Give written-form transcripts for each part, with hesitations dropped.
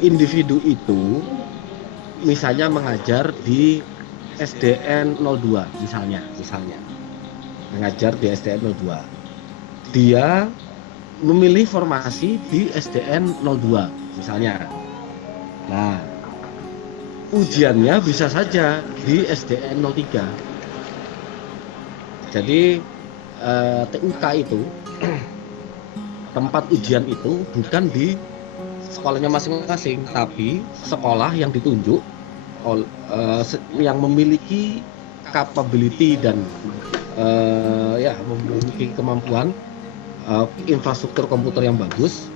individu itu misalnya mengajar di SDN 02 misalnya mengajar di SDN 02, dia memilih formasi di SDN 02 misalnya. Nah, ujiannya bisa saja di SDN 03. Jadi TUK itu tempat ujian itu bukan di sekolahnya masing-masing, tapi sekolah yang ditunjuk yang memiliki capability dan memiliki kemampuan infrastruktur komputer yang bagus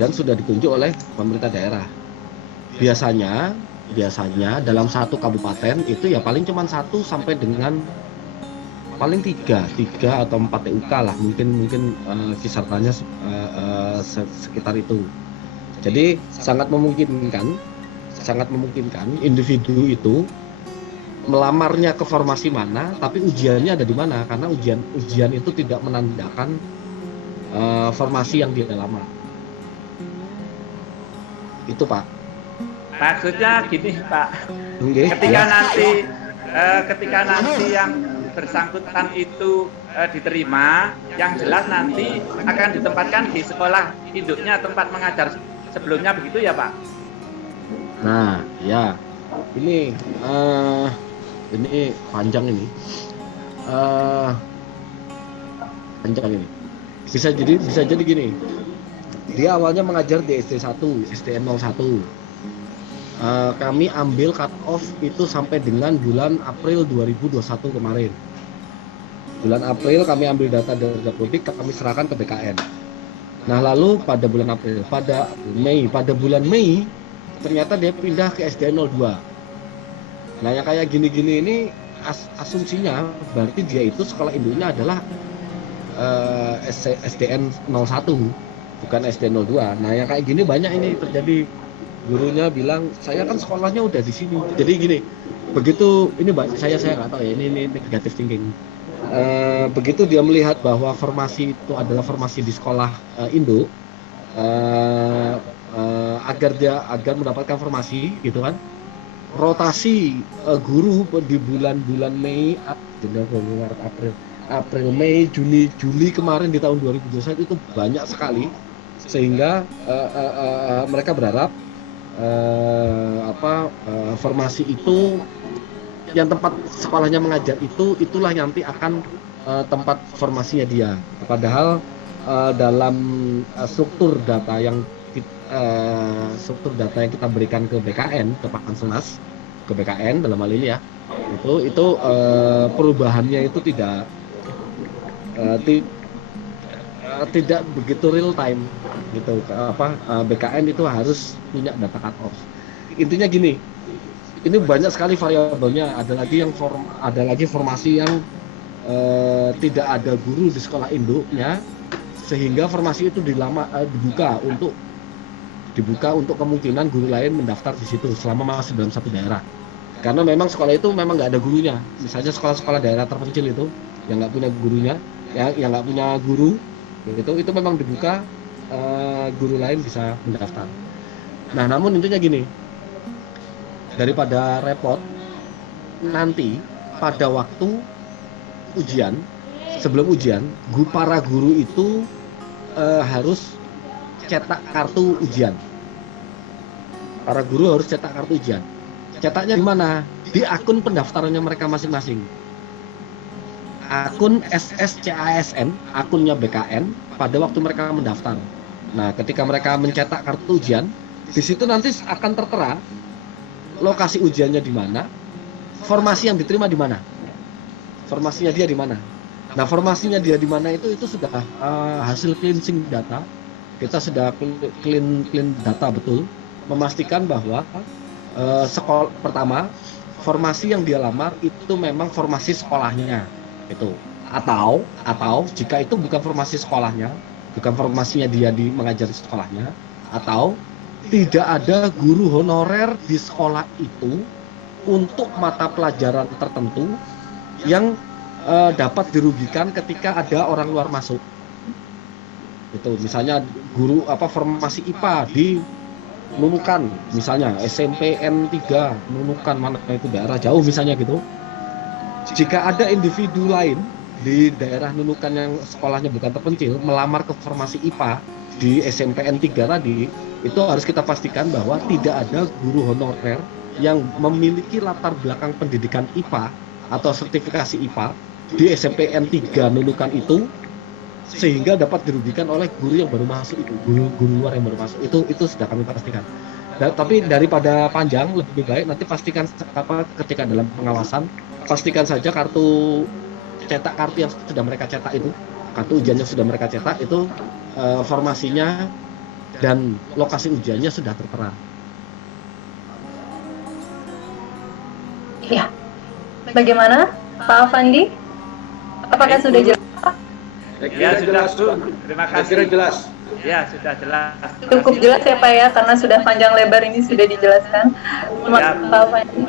dan sudah ditunjuk oleh pemerintah daerah. Biasanya dalam satu kabupaten itu ya paling cuma 1 sampai dengan paling 3 atau 4 TUK lah, mungkin kisarannya sekitar itu. Jadi sangat memungkinkan individu itu melamarnya ke formasi mana, tapi ujiannya ada di mana, karena ujian itu tidak menandakan formasi yang dia lamar. Itu Pak. Maksudnya gini Pak, ketika nanti yang bersangkutan itu diterima, yang jelas nanti akan ditempatkan di sekolah induknya tempat mengajar sebelumnya, begitu ya Pak? Nah, ya, ini panjang ini. Bisa jadi gini. Dia awalnya mengajar di SD1, SDN 01. Kami ambil cut off itu sampai dengan bulan April 2021 kemarin. Bulan April kami ambil data dari Dapodik, kami serahkan ke BKN. Nah, lalu pada bulan bulan Mei ternyata dia pindah ke SDN 02. Nah, yang kayak gini-gini ini asumsinya berarti dia itu sekolah induknya adalah SDN 01, bukan SDN 02. Nah, yang kayak gini banyak ini terjadi. Gurunya bilang, saya kan sekolahnya udah di sini. Jadi gini, begitu ini saya nggak tahu ya, ini negative thinking. Begitu dia melihat bahwa formasi itu adalah formasi di sekolah induk, agar mendapatkan formasi gitu kan, rotasi guru di bulan-bulan Mei, April, Mei, Juli kemarin di tahun 2021 itu banyak sekali, sehingga mereka berharap formasi itu yang tempat sekolahnya mengajar itulah yang nanti akan tempat formasinya dia. Padahal dalam struktur data yang kita berikan ke BKN, ke Pak Kanselmas, ke BKN dalam hal ini ya, itu perubahannya itu tidak begitu real time gitu. BKN itu harus punya data cut off. Intinya gini, ini banyak sekali variabelnya. Ada lagi formasi yang tidak ada guru di sekolah induknya, sehingga formasi itu dibuka untuk kemungkinan guru lain mendaftar di situ selama masih dalam satu daerah. Karena memang sekolah itu memang nggak ada gurunya. Misalnya sekolah-sekolah daerah terpencil itu yang nggak punya gurunya, yang nggak punya guru, itu memang dibuka, guru lain bisa mendaftar. Nah, namun intinya gini, daripada repot nanti pada waktu ujian, sebelum ujian, para guru itu harus cetak kartu ujian. Para guru harus cetak kartu ujian. Cetaknya di mana? Di akun pendaftarannya mereka masing-masing. Akun SSCASN, akunnya BKN, pada waktu mereka mendaftar. Nah, ketika mereka mencetak kartu ujian, di situ nanti akan tertera lokasi ujiannya di mana, formasi yang diterima di mana, formasinya dia di mana. Nah, formasinya dia di mana itu sudah hasil cleansing data. Kita sudah clean data betul, memastikan bahwa sekolah pertama, formasi yang dia lamar itu memang formasi sekolahnya itu, atau jika itu bukan formasi sekolahnya, bukan formasinya dia mengajar di sekolahnya, atau tidak ada guru honorer di sekolah itu untuk mata pelajaran tertentu yang dapat dirugikan ketika ada orang luar masuk. Itu misalnya guru formasi IPA di Nunukan misalnya SMPN 3 Nunukan, mana itu daerah jauh misalnya gitu. Jika ada individu lain di daerah Nunukan yang sekolahnya bukan terpencil melamar ke formasi IPA di SMPN 3 tadi, itu harus kita pastikan bahwa tidak ada guru honorer yang memiliki latar belakang pendidikan IPA atau sertifikasi IPA di SMPN 3 Nunukan itu, sehingga dapat dirugikan oleh guru yang baru masuk itu, guru luar yang baru masuk itu sudah kami pastikan. Tapi daripada panjang, lebih baik nanti pastikan ketika dalam pengawasan, pastikan saja kartu yang sudah mereka cetak itu, kartu ujiannya sudah mereka cetak itu, formasinya dan lokasi ujiannya sudah tertera. Ya, bagaimana Pak Afandi? Apakah sudah jelas? Ya sudah, Bu. Terima kasih. Kira jelas. Ya sudah jelas. Cukup jelas ya Pak ya, karena sudah panjang lebar ini sudah dijelaskan. Ya. Pak Afandi.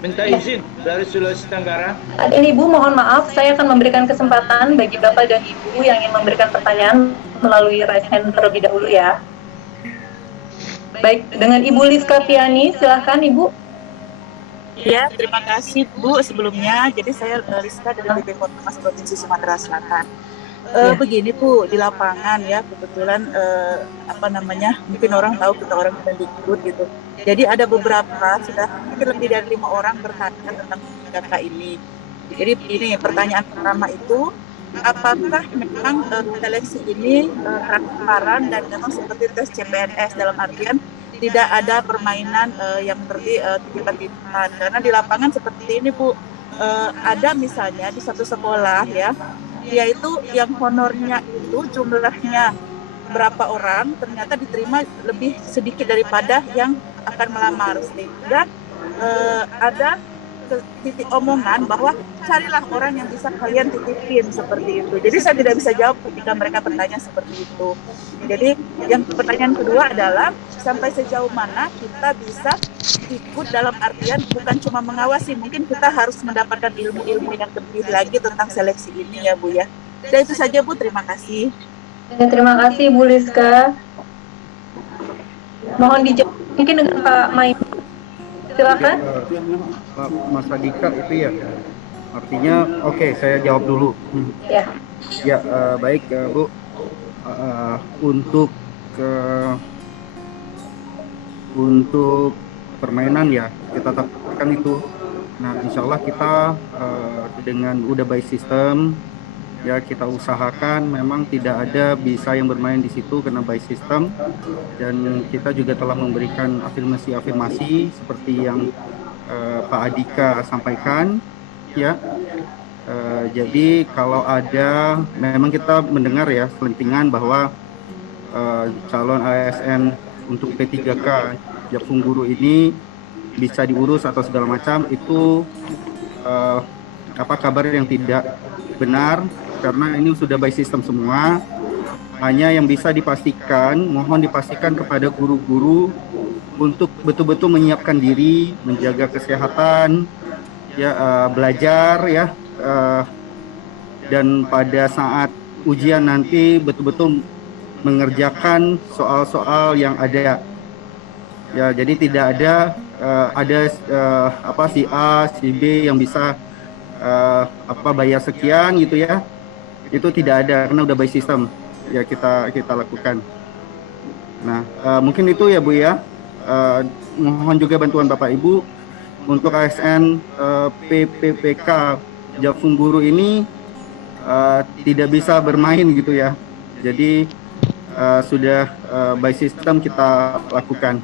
Minta izin dari Sulawesi Tenggara. Dan Ibu, mohon maaf, saya akan memberikan kesempatan bagi Bapak dan Ibu yang ingin memberikan pertanyaan melalui raise hand terlebih dahulu ya. Baik, dengan Ibu Liska Fiani, silahkan Ibu. Ya, terima kasih Bu sebelumnya. Jadi saya Rizka dari BP Formas Provinsi Sumatera Selatan. Begini Bu, di lapangan ya kebetulan mungkin orang tahu kita orang Kemendikbud gitu. Jadi ada beberapa sudah mungkin lebih dari 5 orang bertanya tentang data ini. Jadi ini pertanyaan pertama itu, apakah memang seleksi ini transparan dan memang seperti tes CPNS dalam artian tidak ada permainan yang seperti tiba-tiba, karena di lapangan seperti ini Bu, ada misalnya di satu sekolah ya, yaitu yang honornya itu jumlahnya berapa orang ternyata diterima lebih sedikit daripada yang akan melamar, sehingga ada titik omongan bahwa carilah orang yang bisa kalian titipin seperti itu. Jadi saya tidak bisa jawab ketika mereka bertanya seperti itu. Jadi yang pertanyaan kedua adalah sampai sejauh mana kita bisa ikut dalam artian bukan cuma mengawasi, mungkin kita harus mendapatkan ilmu-ilmu yang lebih lagi tentang seleksi ini ya Bu ya. Dan itu saja Bu, terima kasih. Terima kasih Bu Liska. Mohon dijawab mungkin dengan Pak Mai. Silakan. Mas Adika itu ya, artinya oke, saya jawab dulu. Ya. Ya, baik Bu, untuk permainan ya kita tetapkan itu. Nah, insya Allah kita dengan udah by system ya, kita usahakan memang tidak ada bisa yang bermain di situ karena by system, dan kita juga telah memberikan afirmasi seperti yang Pak Adika sampaikan ya. Jadi kalau ada, memang kita mendengar ya selentingan bahwa calon ASN untuk P3K Jakfung Guru ini bisa diurus atau segala macam, itu kabar yang tidak benar, karena ini sudah by system semua. Hanya yang bisa dipastikan, mohon dipastikan kepada guru-guru untuk betul-betul menyiapkan diri, menjaga kesehatan, ya, belajar ya, dan pada saat ujian nanti betul-betul mengerjakan soal-soal yang ada. Ya, jadi tidak ada si A, si B yang bisa bayar sekian gitu ya. Itu tidak ada karena udah by system ya kita lakukan. Nah, mungkin itu ya Bu ya. Mohon juga bantuan Bapak Ibu untuk ASN PPPK Jakfung Guru ini tidak bisa bermain gitu ya. Jadi sudah by system kita lakukan.